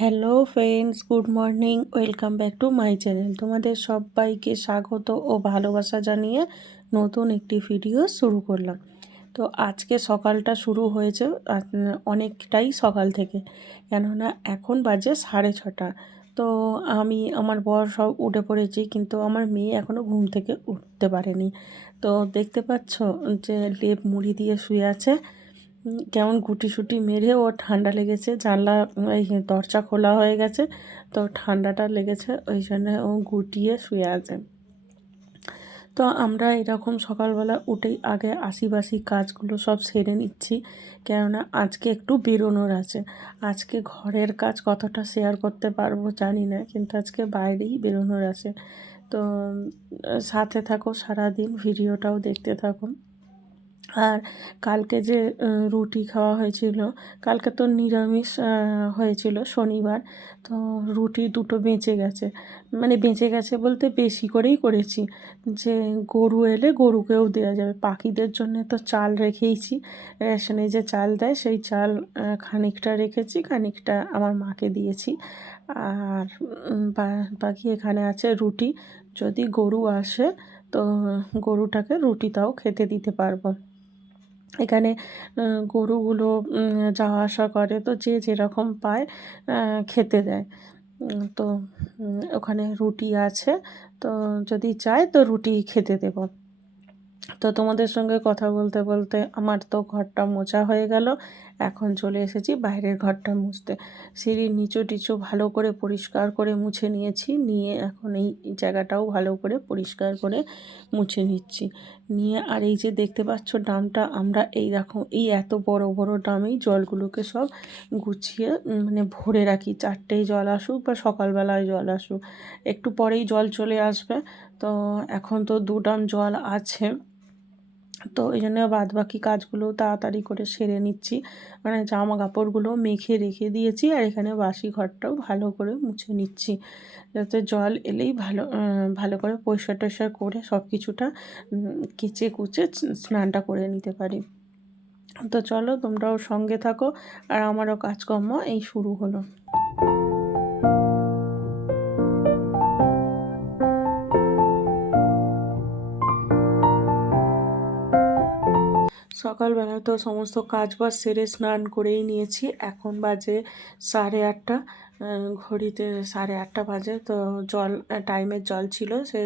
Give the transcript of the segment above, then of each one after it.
Hello friends, good morning. Welcome back to my channel. তোমাদের সবাইকে স্বাগত ও ভালোবাসা জানিয়ে নতুন একটি ভিডিও শুরু করলাম। তো আজকে সকালটা শুরু হয়েছে অনেকটাই সকাল থেকে, কেননা এখন বাজে 6:30। তো আমি আমার বর সব উঠে পড়েছি, কিন্তু আমার মেয়ে এখনও ঘুম থেকে উঠতে পারেনি। তো দেখতে পাচ্ছ যে লেপ মুড়ি দিয়ে শুয়ে আছে। কেমন গুটিসুটি মেরে ওর ঠান্ডা লেগেছে, জানলা এই দরজা খোলা হয়ে গেছে, তো ঠান্ডাটা লেগেছে, ওই জন্য ও গুটিয়ে শুয়ে আছে। তো আমরা এরকম সকালবেলা উঠেই আগে আশিবাসি কাজগুলো সব সেরে নিচ্ছি, কেননা আজকে একটু বেরোনোর আছে। আজকে ঘরের কাজ কতটা শেয়ার করতে পারবো জানি না, কিন্তু আজকে বাইরেই বেরোনোর আছে। তো সাথে থাকো, সারাদিন ভিডিওটাও দেখতে থাকো। আর কালকে যে রুটি খাওয়া হয়েছিল, কালকে তো নিরামিষ হয়েছিল, শনিবার। তো রুটি দুটো বেঁচে গেছে, মানে বেঁচে গেছে বলতে বেশি করেই করেছি, যে গরু এলে গরুকেও দেওয়া যাবে। পাখিদের জন্য তো চাল রেখেইছি, রেশনে যে চাল দেয় সেই চাল খানিকটা রেখেছি, খানিকটা আমার মাকে দিয়েছি। আর বাকি এখানে আছে রুটি। যদি গরু আসে তো গরুটাকে রুটিটাও খেতে দিতে পারবো। এখানে গরুগুলো যাওয়া আসা করে, তো যে যেরকম পায় খেতে দেয়। তো ওখানে রুটি আছে, তো যদি চায় তো রুটি খেতে দেব। তো তোমাদের সঙ্গে কথা বলতে বলতে আমার তো ঘরটা মোছা হয়ে গেল। এখন চলে এসেছি বাইরের ঘরটা মুছতে। সিঁড়ির নিচু টিচু ভালো করে পরিষ্কার করে মুছে নিয়েছি, নিয়ে এখন এই জায়গাটাও ভালো করে পরিষ্কার করে মুছে নিচ্ছি। নিয়ে আর এই যে দেখতে পাচ্ছ ড্রামটা, আমরা এই রকম এই এত বড় বড় ড্রামেই জলগুলোকে সব গুছিয়ে মানে ভরে রাখি। 4টেই জল আসুক বা সকালবেলায় জল আসুক, একটু পরেই জল চলে আসবে। তো এখন তো 2 ড্রাম জল আছে, তো এই জন্য বাদবাকি কাজগুলো তাড়াতাড়ি করে সেরে নিচ্ছি। মানে জামা কাপড়গুলো মেখে রেখে দিয়েছি, আর এখানে বাসি ঘরটাও ভালো করে মুছে নিচ্ছি, যাতে জল এলেই ভালো করে পরিষ্কার টরিষ্কার করে সব কিছুটা কেচে কুচে স্নানটা করে নিতে পারি। তো চলো তোমরাও সঙ্গে থাকো, আর আমারও কাজকর্ম এই শুরু হলো। সকালবেলা তো সমস্ত কাজ বাজ সেরে স্নান করেই নিয়েছি। এখন বাজে 8:30। ঘড়িতে 8:30 বাজে। তো জল টাইমের জল ছিল, সে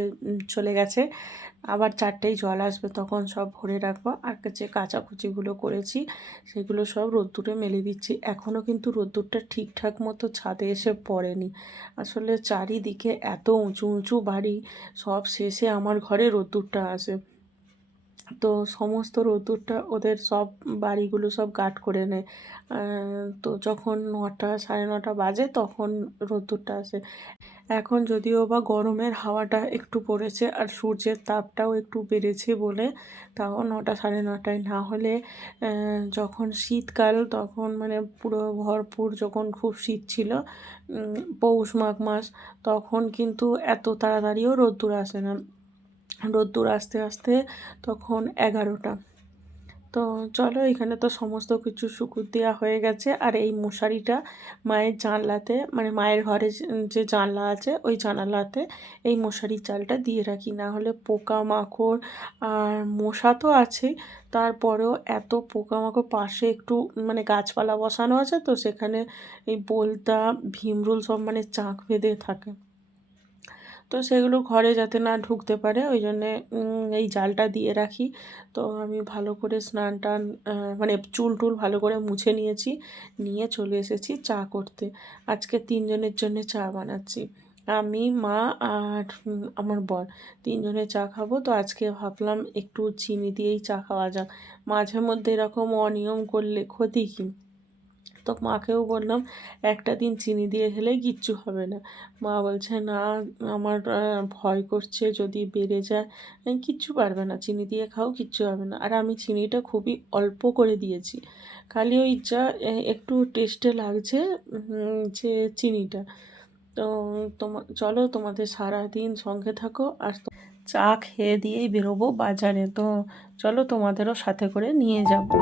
চলে গেছে। আবার 4টেই জল আসবে, তখন সব ভরে রাখবো। আর যে কাচাকুচিগুলো করেছি সেগুলো সব রোদ্দুরে মেলে দিচ্ছি। এখনও কিন্তু রোদ্দুরটা ঠিকঠাক মতো ছাদে এসে পড়েনি। আসলে চারিদিকে এত উঁচু উঁচু বাড়ি, সব শেষে আমার ঘরে রোদ্দুরটা আসে। তো সমস্ত রোদ্দুরটা ওদের সব বাড়িগুলো সব গার্ড করে নেয়। তো যখন 9টা 9:30 বাজে তখন রোদ্দুরটা আসে। এখন যদিও বা গরমের হাওয়াটা একটু পড়েছে আর সূর্যের তাপটাও একটু বেড়েছে বলে, তাও 9টা 9:30 না হলে যখন শীতকাল, তখন মানে পুরো ভরপুর যখন খুব শীত ছিল, পৌষ মাঘ মাস, তখন কিন্তু এত তাড়াতাড়িও রোদ্দুর আসে না। রোদ্দুর আসতে আসতে তখন 11টা। তো চলো, এখানে তো সমস্ত কিছু শুকুর দেওয়া হয়ে গেছে। আর এই মশারিটা মায়ের জানলাতে, মানে মায়ের ঘরে যে জানলা আছে ওই জানালাতে এই মশারির চালটা দিয়ে রাখি, না হলে পোকামাকড় আর মশা তো আছেই, তারপরেও এত পোকামাকড়। পাশে একটু মানে গাছপালা বসানো আছে, তো সেখানে এই বোলতা ভিমরুল সব মানে চাক বেঁধে থাকে, তো সেগুলো ঘরে যাতে না ঢুকতে পারে, ওই জন্যে এই জালটা দিয়ে রাখি। তো আমি ভালো করে স্নান টান মানে চুল টুল ভালো করে মুছে নিয়েছি, নিয়ে চলে এসেছি চা করতে। আজকে 3জনের জন্য চা বানাচ্ছি, আমি, মা আর আমার বর, 3জনে চা খাবো। তো আজকে ভাবলাম একটু চিনি দিয়েই চা খাওয়া যাক। মাঝে মধ্যে এরকম অনিয়ম করলে ক্ষতি কী? তো মাকেও বললাম একটা দিন চিনি দিয়ে খেলে কিচ্ছু হবে না। মা বলছে না, আমার ভয় করছে যদি বেড়ে যায়। কিচ্ছু পারবে না, চিনি দিয়ে খাও, কিচ্ছু হবে না। আর আমি চিনিটা খুবই অল্প করে দিয়েছি, খালি ওই যা একটু টেস্টে লাগছে যে চিনিটা। তো চলো তোমাদের সারাদিন সঙ্গে থাকো, আর চা খেয়ে দিয়েই বেরোবো বাজারে। তো চলো তোমাদেরও সাথে করে নিয়ে যাবো।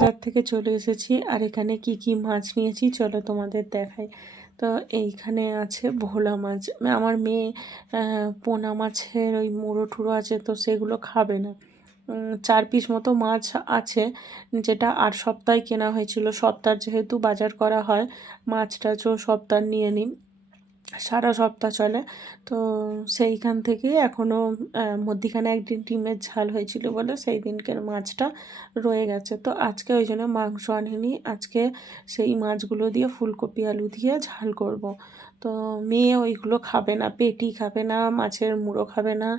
বাজার থেকে চলে এসেছি, আর এখানে কি কি মাছ নিয়েছি চলো তোমাদের দেখাই। তো এইখানে আছে ভোলা মাছ। আমার মেয়ে পোনা মাছের ওই মুড়ো টুড়ো আছে, তো সেগুলো খাবে না। 4 পিস মতো মাছ আছে, যেটা 8 সপ্তাহে কেনা হয়েছিল। সপ্তাহ যেহেতু বাজার করা হয়, মাছ টাছও সপ্তাহ নিয়ে নিই, সারা সপ্তাহ চলে। তো সেইখান থেকে এখনও মধ্যিখানে একদিন ডিমের ঝাল হয়েছিল বলে সেই দিনকের মাছটা রয়ে গেছে। তো আজকে ওই জন্য মাংস আনিনি, আজকে সেই মাছগুলো দিয়ে ফুলকপি আলু দিয়ে ঝাল করব। তো মেয়ে ওইগুলো খাবে না, পেটি খাবে না, মাছের মুড়ো খাবে না,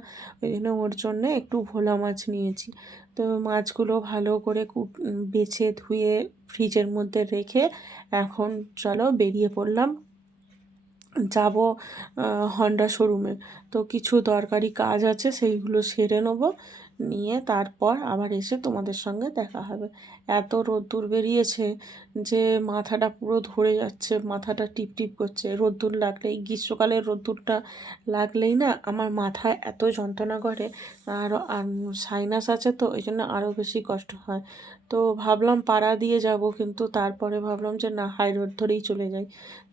ওই জন্য ওর জন্য একটু ভোলা মাছ নিয়েছি। তো মাছগুলো ভালো করে বেছে ধুয়ে ফ্রিজের মধ্যে রেখে এখন চলো বেরিয়ে পড়লাম, যাব হন্ডা শোরুমে। তো কিছু দরকারি কাজ আছে, সেইগুলো সেরে নেবো, নিয়ে তারপর আবার এসে তোমাদের সঙ্গে দেখা হবে। এত রোদ্দুর বেরিয়েছে যে মাথাটা পুরো ধরে যাচ্ছে, মাথাটা টিপ টিপ করছে। রোদ্দুর লাগলেই, গ্রীষ্মকালের রোদ্দুরটা লাগলেই না আমার মাথায় এত যন্ত্রণা করে, আর সাইনাস আছে, তো ওই জন্য আরও বেশি কষ্ট হয়। তো ভাবলাম পাড়া দিয়ে যাব, কিন্তু তারপরে ভাবলাম যে না, হাই রোড ধরেই চলে যাই।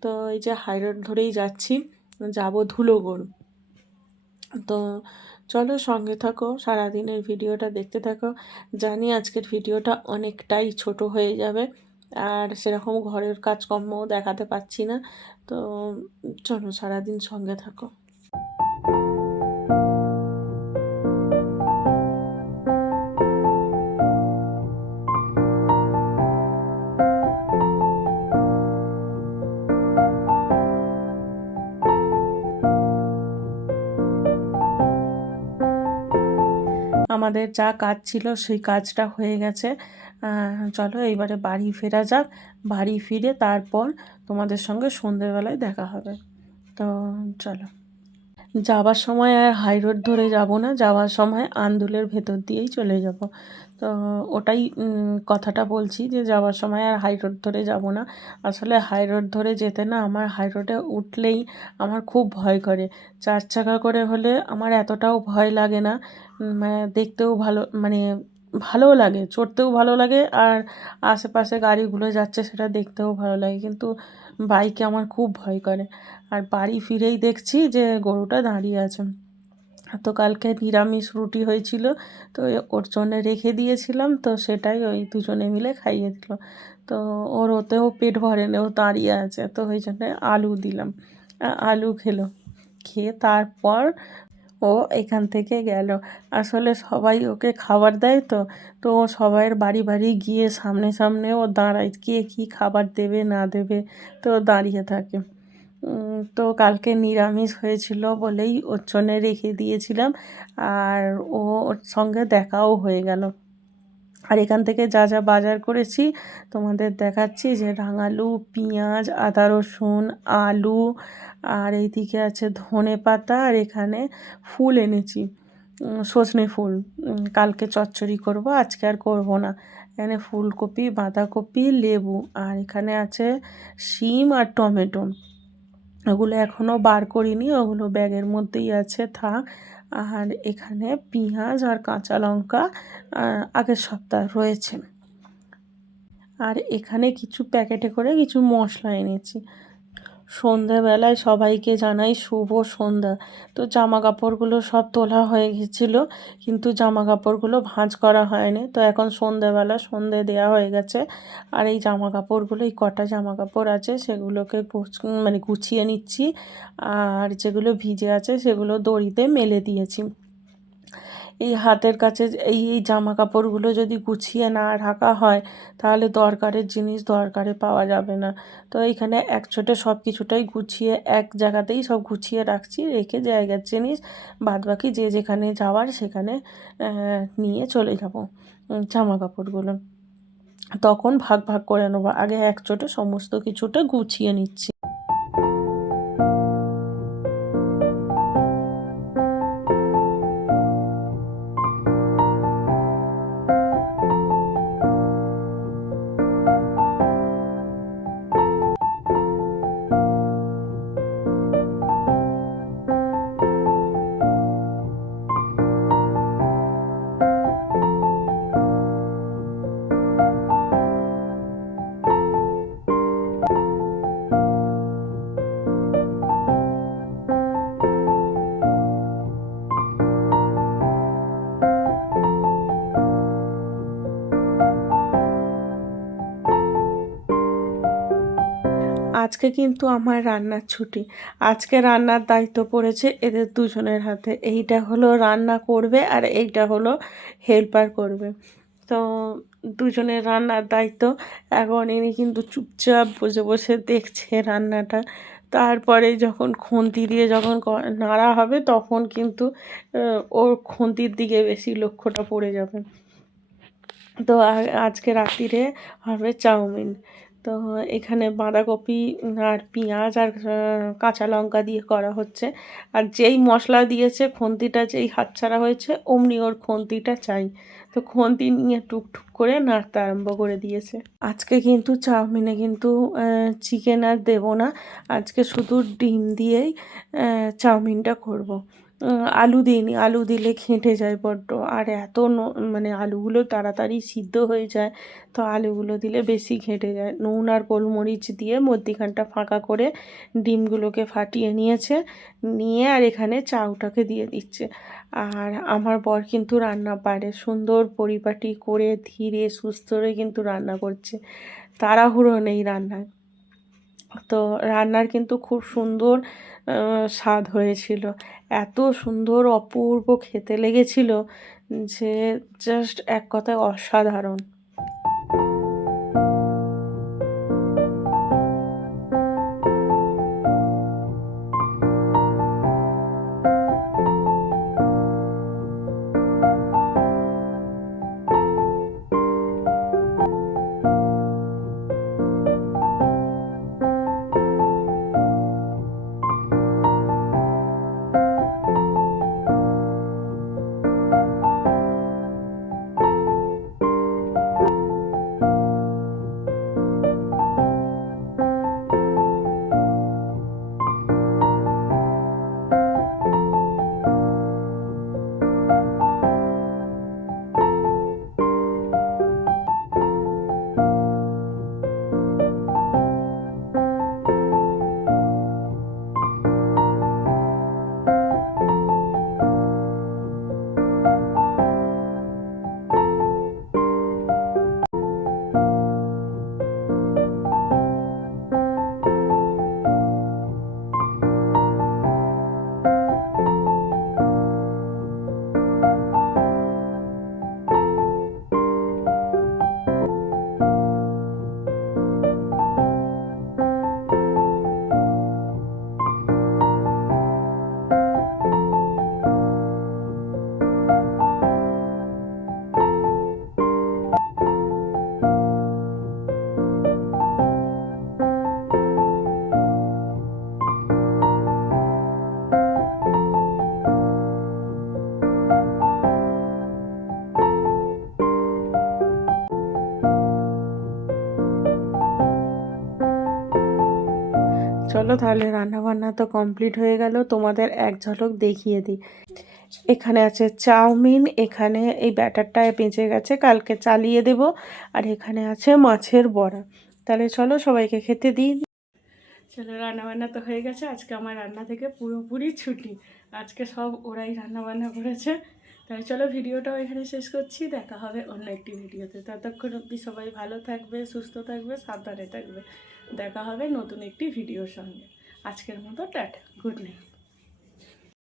তো এই যে হাই রোড ধরেই যাচ্ছি, যাব ধুলোগড়। তো চলো সঙ্গে থাকো, সারাদিনের ভিডিওটা দেখতে থাকো। জানি আজকের ভিডিওটা অনেকটাই ছোট হয়ে যাবে, আর সেরকম ঘরের কাজকর্মও দেখাতে পাচ্ছি না। তো চলো সারাদিন সঙ্গে থাকো। আমাদের যা কাজ ছিল সেই কাজটা হয়ে গেছে। চলো এইবারে বাড়ি ফেরা যাক, বাড়ি ফিরে তারপর তোমাদের সঙ্গে সন্ধেবেলায় দেখা হবে। তো চলো। যাওয়ার সময় আর হাই রোড ধরে যাব না, যাওয়ার সময় আন্দুলের ভেতর দিয়েই চলে যাব। তো ওটাই কথাটা বলছি যে যাওয়ার সময় আর হাই রোড ধরে যাব না। আসলে হাই রোড ধরে যেতে না, আমার হাই রোডে উঠলেই আমার খুব ভয় করে। 4 চাকা করে হলে আমার এতটাও ভয় লাগে না, দেখতেও ভালো, মানে ভালোও লাগে, চড়তেও ভালো লাগে, আর আশেপাশে গাড়িগুলো যাচ্ছে সেটা দেখতেও ভালো লাগে, কিন্তু বাইকে আমার খুব ভয় করে। আর বাড়ি ফিরেই দেখছি যে গরুটা দাঁড়িয়ে আছে। তো কালকে নিরামিষ রুটি হয়েছিল, তো ওর জন্য রেখে দিয়েছিলাম, তো সেটাই ওই দুজনে মিলে খাইয়ে দিল। তো ওর ওতেও পেট ভরেনি, ও দাঁড়িয়ে আছে, তো ওই জন্যে আলু দিলাম, আলু খেলো। খেয়ে তারপর ও এখান থেকে গেল। আসলে সবাই ওকে খাবার দেয়, তো তো ও সবাইয়ের বাড়ি বাড়ি গিয়ে সামনে সামনে ও দাঁড়ায়, কে কী খাবার দেবে না দেবে, তো দাঁড়িয়ে থাকে। তো কালকে নিরামিষ হয়েছিল বলেই ওর জন্যে রেখে দিয়েছিলাম, আর ওর সঙ্গে দেখাও হয়ে গেল। আর এখান থেকে যা যা বাজার করেছি তোমাদের দেখাচ্ছি, যে রাঙালু, পেঁয়াজ, আদা রসুন, আলু, আর এইদিকে আছে ধনে পাতা, আর এখানে ফুল এনেছি, সজনে ফুল। কালকে চচ্চড়ি করব, আজকে আর করব না। এখানে ফুলকপি, বাঁধাকপি, লেবু, আর এখানে আছে শিম আর টমেটো। ওগুলো এখনও বার করিনি, ওগুলো ব্যাগের মধ্যেই আছে, থাক। আর এখানে পেঁয়াজ আর কাঁচা লঙ্কা আগের সপ্তাহ রয়েছে। আর এখানে কিছু প্যাকেটে করে কিছু মশলা এনেছি। সন্ধেবেলায় সবাইকে জানাই শুভ সন্ধ্যা। তো জামা কাপড়গুলো সব তোলা হয়ে গেছিলো, কিন্তু জামা কাপড়গুলো ভাঁজ করা হয়নি। তো এখন সন্ধেবেলা, সন্ধে দেওয়া হয়ে গেছে, আর এই জামা কাপড়গুলো, এই কটা জামা কাপড় আছে সেগুলোকে মানে গুছিয়ে নিচ্ছি, আর যেগুলো ভিজে আছে সেগুলো দড়িতে মেলে দিয়েছি। এই হাতের কাছে এই এই জামা কাপড়গুলো যদি গুছিয়ে না রাখা হয়, তাহলে দরকারের জিনিস দরকারে পাওয়া যাবে না। তো এইখানে একচোটে সব কিছুটাই গুছিয়ে এক জায়গাতেই সব গুছিয়ে রাখছি, রেখে জায়গার জিনিস বাদবাকি যে যেখানে যাওয়ার সেখানে নিয়ে চলে যাব জামা কাপড়গুলো। তখন ভাগ ভাগ করে নেবো, আগে একচোটে সমস্ত কিছুটা গুছিয়ে নিচ্ছি। আজকে কিন্তু আমার রান্নার ছুটি। আজকে রান্নার দায়িত্ব পড়েছে এদের দুজনের হাতে। এইটা হলো রান্না করবে আর এইটা হলো হেল্পার করবে। তো দুজনের রান্নার দায়িত্ব। এখন ইনি কিন্তু চুপচাপ বসে বসে দেখছে রান্নাটা। তারপরে যখন খুন্তি দিয়ে যখন নাড়া হবে তখন কিন্তু ওর খুন্তির দিকে বেশি লক্ষ্যটা পড়ে যাবে। তো আজকে রাত্রিরে হবে চাউমিন। তো এখানে বাঁধাকপি আর পেঁয়াজ আর কাঁচা লঙ্কা দিয়ে করা হচ্ছে। আর যেই মশলা দিয়েছে খুন্তিটা যেই হাতছাড়া হয়েছে অমনি ওর খুন্তিটা চাই। তো খুন্তি নিয়ে টুকটুক করে নাড়তে আরম্ভ করে দিয়েছে। আজকে কিন্তু চাউমিনে কিন্তু চিকেন আর দেবো না, আজকে শুধু ডিম দিয়েই চাউমিনটা করব। আলু দিইনি, আলু দিলে ঘেঁটে যায় বড্ড, আর এত মানে আলুগুলো তাড়াতাড়ি সিদ্ধ হয়ে যায়, তো আলুগুলো দিলে বেশি ঘেঁটে যায়। নুন আর গোলমরিচ দিয়ে মধ্যিখানটা ফাঁকা করে ডিমগুলোকে ফাটিয়ে নিয়েছে, নিয়ে আর এখানে চাউটাকে দিয়ে দিচ্ছে। আর আমার বর কিন্তু রান্না পারে, সুন্দর পরিপাটি করে ধীরে সুস্থরে কিন্তু রান্না করছে, তাড়াহুড়ো নেই রান্নায়। তো রান্নার কিন্তু খুব সুন্দর স্বাদ হয়েছিল, এত সুন্দর অপূর্ব খেতে লেগেছিল যে জাস্ট এক কথায় অসাধারণ। চলো তাহলে রান্নাবান্না তো কমপ্লিট হয়ে গেল, তোমাদের এক ঝলক দেখিয়ে দিই। এখানে আছে চাউমিন, এখানে এই ব্যাটারটায় বেঁচে গেছে, কালকে চালিয়ে দেব। আর এখানে আছে মাছের বড়া। তাহলে চলো সবাইকে খেতে দিই। চলো, রান্নাবান্না তো হয়ে গেছে, আজকে আমার রান্না থেকে পুরোপুরি ছুটি। আজকে সব ওরাই রান্নাবান্না করেছে। তাই চলো ভিডিওটাও এখানে শেষ করছি, দেখা হবে অন্য একটি ভিডিওতে। ততক্ষণ অবধি সবাই ভালো থাকবে, সুস্থ থাকবে, সাবধানে থাকবে। দেখা হবে নতুন একটি ভিডিওর সঙ্গে। আজকের মতো টাটা, গুড নাইট।